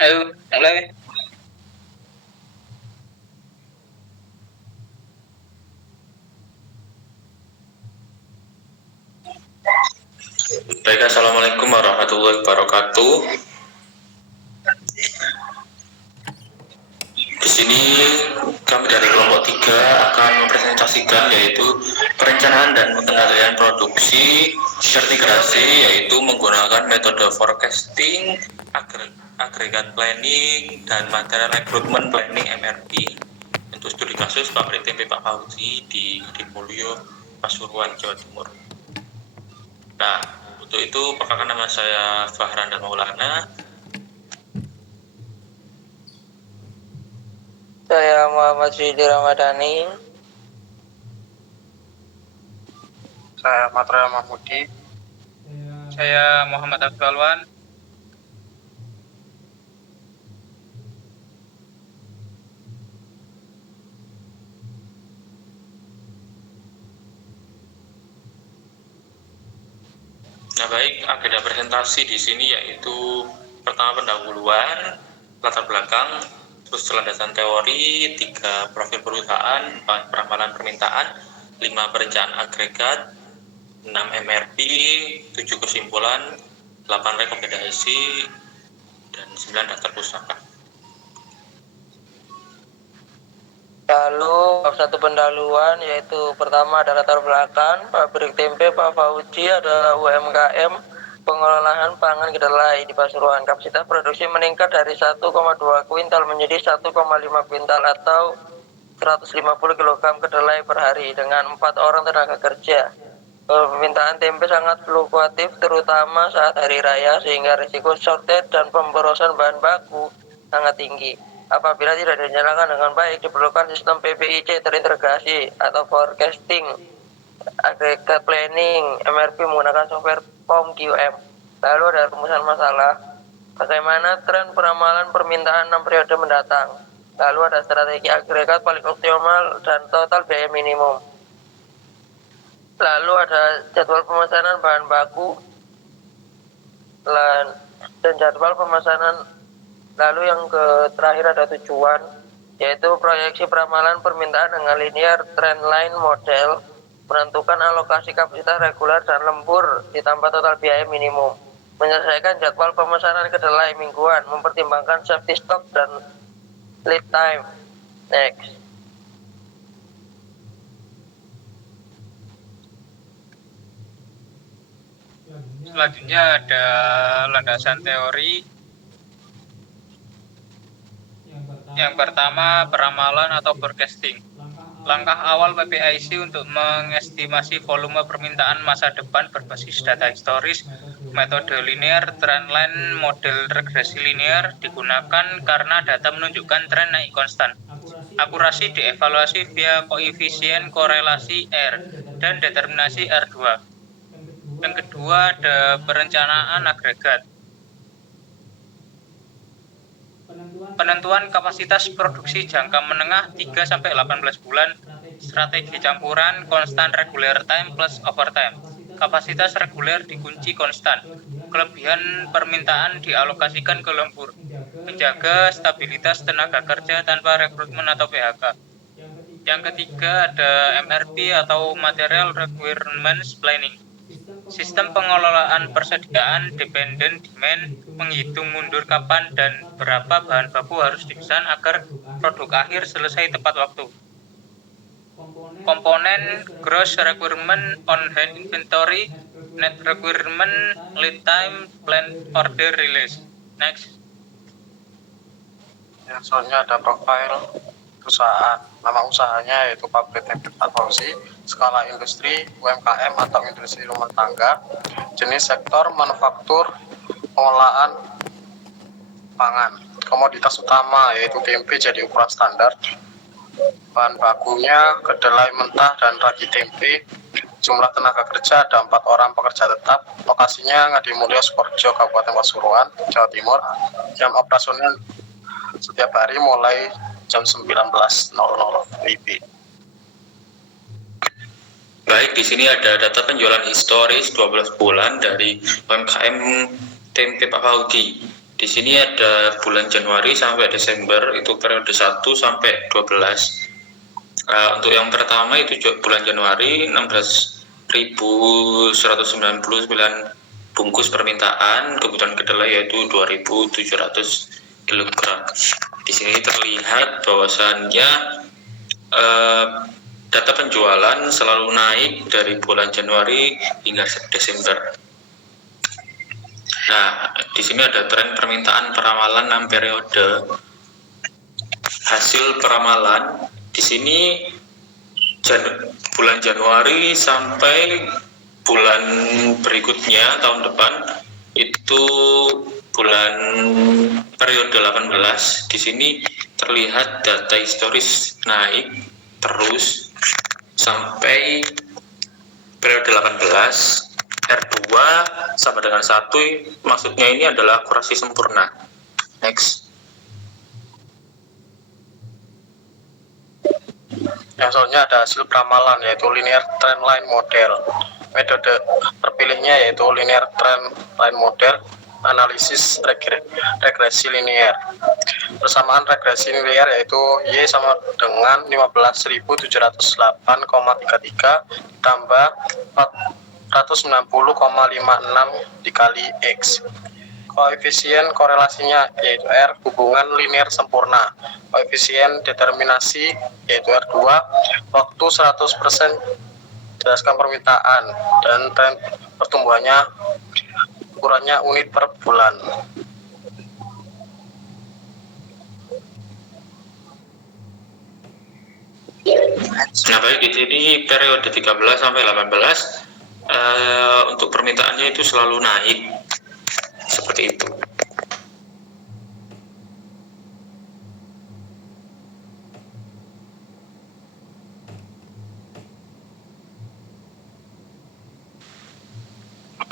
Ayo, mulai. Baik, assalamualaikum warahmatullahi wabarakatuh. Di sini kami dari kelompok 3 akan mempresentasikan yaitu perencanaan dan pengendalian produksi terintegrasi, yaitu menggunakan metode forecasting, agregat planning, dan material recruitment planning MRP untuk studi kasus pabrik tempe Pak Fauzi di Mulyo, Pasuruan, Jawa Timur. Nah, untuk itu perkenalkan, nama saya Fahran dan Maulana. Saya Muhammad Syidi Ramadhani. Saya Matra Mahmudi. Saya Muhammad Abdulwan. Nah, baik, agenda presentasi di sini yaitu pertama pendahuluan, latar belakang, terus landasan teori, 3 profil perusahaan, 4 peramalan permintaan, 5 perencanaan agregat, 6 MRP, 7 kesimpulan, 8 rekomendasi, dan 9 daftar pustaka. Lalu bab 1 pendahuluan, yaitu pertama adalah latar belakang. Pabrik tempe Pak Fauzi adalah UMKM pengolahan pangan kedelai di Pasuruan. Kapasitas produksi meningkat dari 1,2 kuintal menjadi 1,5 kuintal atau 150 kg kedelai per hari dengan 4 orang tenaga kerja. Permintaan tempe sangat fluktuatif terutama saat hari raya, sehingga risiko shortage dan pemborosan bahan baku sangat tinggi. Apabila tidak dijalankan dengan baik, diperlukan sistem PPIC terintegrasi atau forecasting, agregat planning, MRP menggunakan software POM-QM. Lalu ada rumusan masalah, bagaimana tren peramalan permintaan 6 periode mendatang. Lalu ada strategi agregat paling optimal dan total biaya minimum. Lalu ada jadwal pemesanan bahan baku dan jadwal pemesanan. Lalu yang terakhir ada tujuan, yaitu proyeksi peramalan permintaan dengan linear trendline model, menentukan alokasi kapasitas reguler dan lembur ditambah total biaya minimum, menyelesaikan jadwal pemesanan kedelai mingguan, mempertimbangkan safety stock dan lead time. Next. Selanjutnya ada landasan teori. Yang pertama, peramalan atau forecasting. Langkah awal PPIC untuk mengestimasi volume permintaan masa depan berbasis data historis. Metode linear trendline model regresi linear digunakan karena data menunjukkan tren naik konstan. Akurasi dievaluasi via koefisien korelasi R dan determinasi R2. Yang kedua ada perencanaan agregat. Penentuan kapasitas produksi jangka menengah 3-18 bulan, strategi campuran, konstan regular time plus overtime. Kapasitas reguler dikunci konstan, kelebihan permintaan dialokasikan ke lembur, menjaga stabilitas tenaga kerja tanpa rekrutmen atau PHK. Yang ketiga ada MRP atau Material Requirements Planning. Sistem pengelolaan persediaan dependent demand, menghitung mundur kapan dan berapa bahan baku harus dipesan agar produk akhir selesai tepat waktu. Komponen gross requirement on hand inventory, net requirement, lead time, planned order release. Next. Yang selanjutnya ada profil perusahaan. Nama usahanya yaitu Pabrik Tempe Pak Fauzi, skala industri UMKM atau industri rumah tangga, jenis sektor manufaktur, pengolahan pangan. Komoditas utama yaitu tempe jadi ukuran standar. Bahan bakunya kedelai mentah dan ragi tempe. Jumlah tenaga kerja ada 4 orang pekerja tetap. Lokasinya Ngadi Mulyo, Sukoharjo, Kabupaten Pasuruan, Jawa Timur. Jam operasional setiap hari mulai jam 19.00 WIB. Baik, di sini ada data penjualan historis 12 bulan dari UMKM tempe Pak Fauzi Di sini ada bulan Januari sampai Desember, itu periode 1 sampai 12. Untuk yang pertama itu bulan Januari 16.199 bungkus permintaan, kebutuhan kedelai yaitu 2.700 kg. Di sini terlihat bahwasannya data penjualan selalu naik dari bulan Januari hingga Desember. Nah, di sini ada tren permintaan peramalan 6 periode. Hasil peramalan di sini bulan Januari sampai bulan berikutnya tahun depan itu bulan periode 18. Di sini terlihat data historis naik terus sampai periode 18. R2 sama dengan 1, maksudnya ini adalah akurasi sempurna. Next. Yang selanjutnya ada hasil peramalan, yaitu linear trend line model. Metode terpilihnya yaitu linear trend line model, analisis regresi linear. Persamaan regresi linear yaitu Y sama dengan 15.708,33 tambah 190,56 dikali X. Koefisien korelasinya yaitu R, hubungan linear sempurna. Koefisien determinasi yaitu R2, waktu 100%, jelaskan permintaan, dan tren pertumbuhannya ukurannya unit per bulan. Nah, baik, di sini periode 13 sampai 18 untuk permintaannya itu selalu naik seperti itu.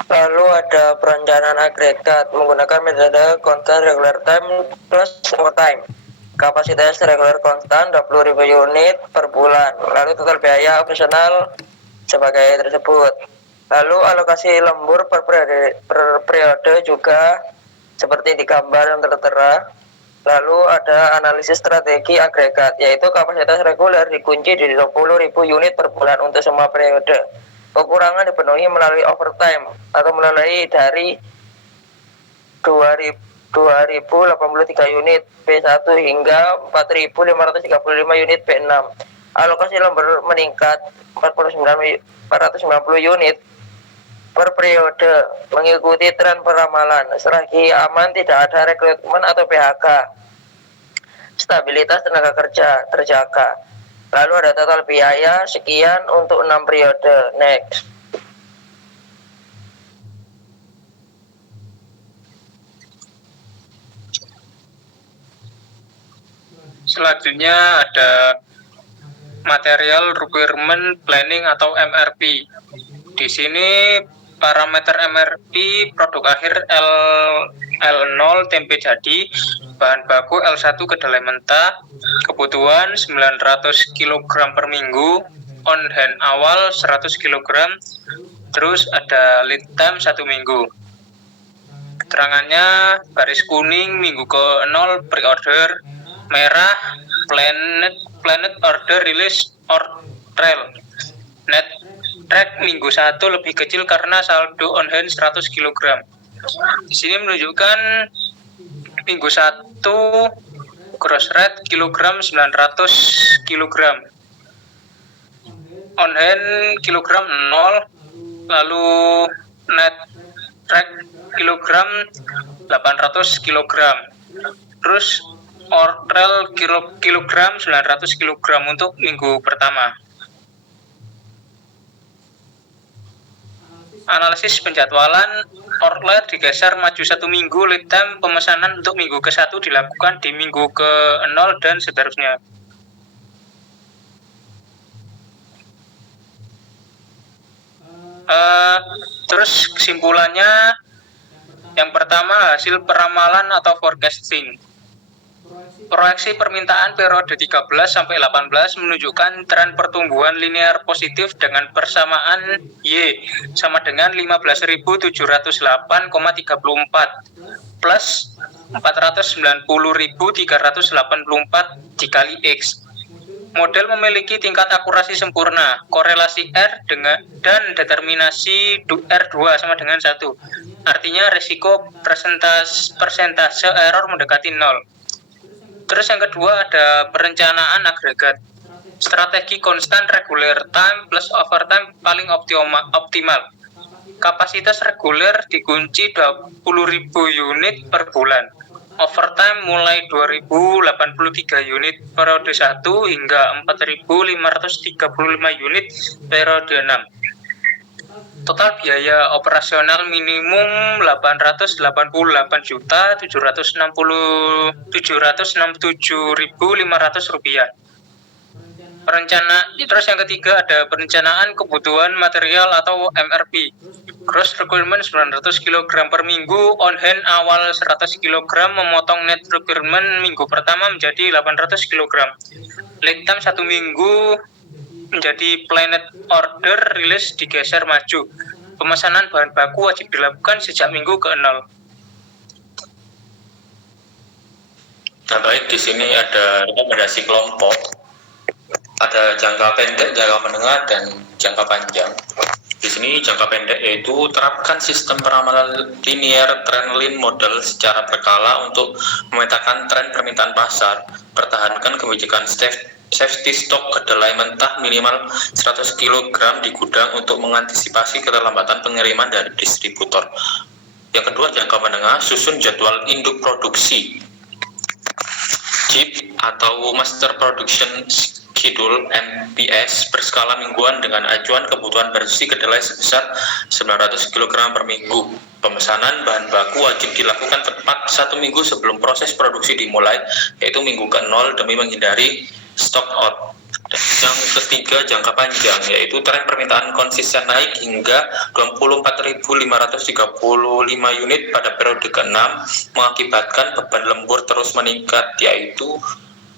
Lalu ada perencanaan agregat menggunakan metode constant regular time plus overtime. Kapasitas regular konstan 20.000 unit per bulan. Lalu total biaya operasional sebagai tersebut. Lalu alokasi lembur per periode juga seperti di gambar yang tertera. Lalu ada analisis strategi agregat, yaitu kapasitas reguler dikunci di 20.000 unit per bulan untuk semua periode. Kekurangan dipenuhi melalui overtime atau melalui dari 2.083 unit P1 hingga 4.535 unit P6. Alokasi lembur meningkat 490 unit per periode mengikuti tren peramalan. Selagi aman, tidak ada rekrutmen atau PHK. Stabilitas tenaga kerja terjaga. Lalu ada total biaya sekian untuk 6 periode. Next. Selanjutnya ada material requirement planning atau MRP. Di sini parameter MRP produk akhir L0 tempe jadi, bahan baku L1 kedelai mentah, kebutuhan 900 kg per minggu, on hand awal 100 kg, terus ada lead time 1 minggu. Keterangannya garis kuning minggu ke-0 pre-order, merah planet order release or trail. Net track minggu 1 lebih kecil karena saldo on hand 100 kg. Di sini menunjukkan minggu 1 gross rate kilogram 900 kg. On hand kilogram 0, lalu net track kilogram 800 kg. Terus ortrel kilogram 900 kg untuk minggu pertama. Analisis penjadwalan order digeser maju 1 minggu, lead time pemesanan untuk minggu ke-1 dilakukan di minggu ke-0 dan seterusnya. Terus kesimpulannya, yang pertama hasil peramalan atau forecasting. Proyeksi permintaan periode 13 sampai 18 menunjukkan tren pertumbuhan linear positif dengan persamaan Y sama dengan 15.708,34 plus 490.384 dikali X. Model memiliki tingkat akurasi sempurna, korelasi R dan determinasi R2 sama dengan 1. Artinya risiko persentase error mendekati 0. Terus yang kedua ada perencanaan agregat. Strategi constant regular time plus overtime paling optimal. Kapasitas reguler dikunci 20.000 unit per bulan. Overtime mulai 2083 unit periode 1 hingga 4.535 unit periode 6. Total biaya operasional minimum 887.500 rupiah. Terus yang ketiga ada perencanaan kebutuhan material atau MRP. Gross requirement 900 kg per minggu, on hand awal 100 kg, memotong net requirement minggu pertama menjadi 800 kg. Lead time 1 minggu menjadi planned order, rilis digeser maju. Pemesanan bahan baku wajib dilakukan sejak minggu ke-0. Nah, baik, di sini ada rekomendasi kelompok. Ada jangka pendek, jangka menengah, dan jangka panjang. Di sini jangka pendek yaitu terapkan sistem peramalan linear trend line model secara berkala untuk memetakan tren permintaan pasar. Pertahankan kebijakan safety stock kedelai mentah minimal 100 kg di gudang untuk mengantisipasi keterlambatan pengiriman dari distributor. Yang kedua, jangka menengah, susun jadwal induk produksi JIP atau Master Production Schedule MPS berskala mingguan dengan acuan kebutuhan bersih kedelai sebesar 900 kg per minggu. Pemesanan bahan baku wajib dilakukan tepat 1 minggu sebelum proses produksi dimulai, yaitu minggu ke-0 demi menghindari stock out. Dan yang ketiga, jangka panjang, yaitu tren permintaan konsisten naik hingga 24.535 unit pada periode ke-6, mengakibatkan beban lembur terus meningkat, yaitu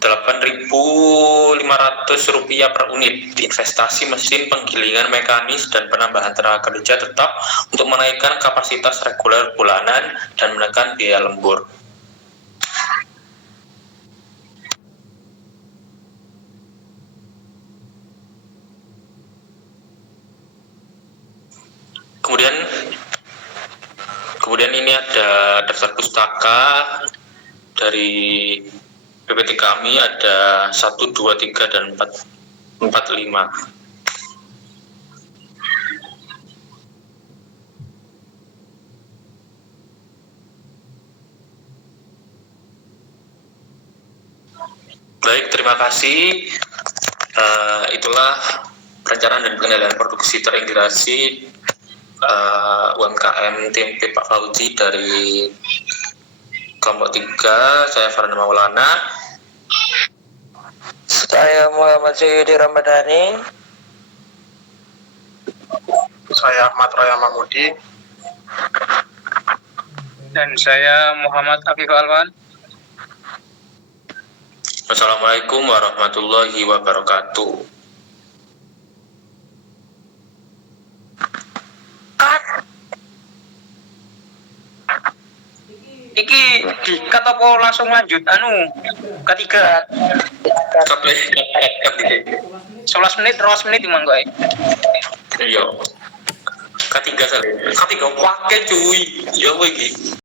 Rp8.500 per unit. Investasi mesin penggilingan mekanis dan penambahan tenaga kerja tetap untuk menaikkan kapasitas reguler bulanan dan menekan biaya lembur. Kemudian ini ada daftar pustaka dari PPT kami, ada 1, 2, 3, dan 4, 5. Baik, terima kasih. Itulah perencanaan dan pengendalian produksi terintegrasi UMKM Tempe Pak Fauzi dari kelompok 3. Saya Farhan Maulana. Saya Muhammad Syedi Ramadhani. Saya Ahmad Raya Mahmudi. Dan saya Muhammad Afif Alwan. Wassalamualaikum warahmatullahi wabarakatuh. Iki dikat apa langsung lanjut ketiga 11 menit 12 menit emang gue. Iya. Ketiga wae cuy. Ya iki.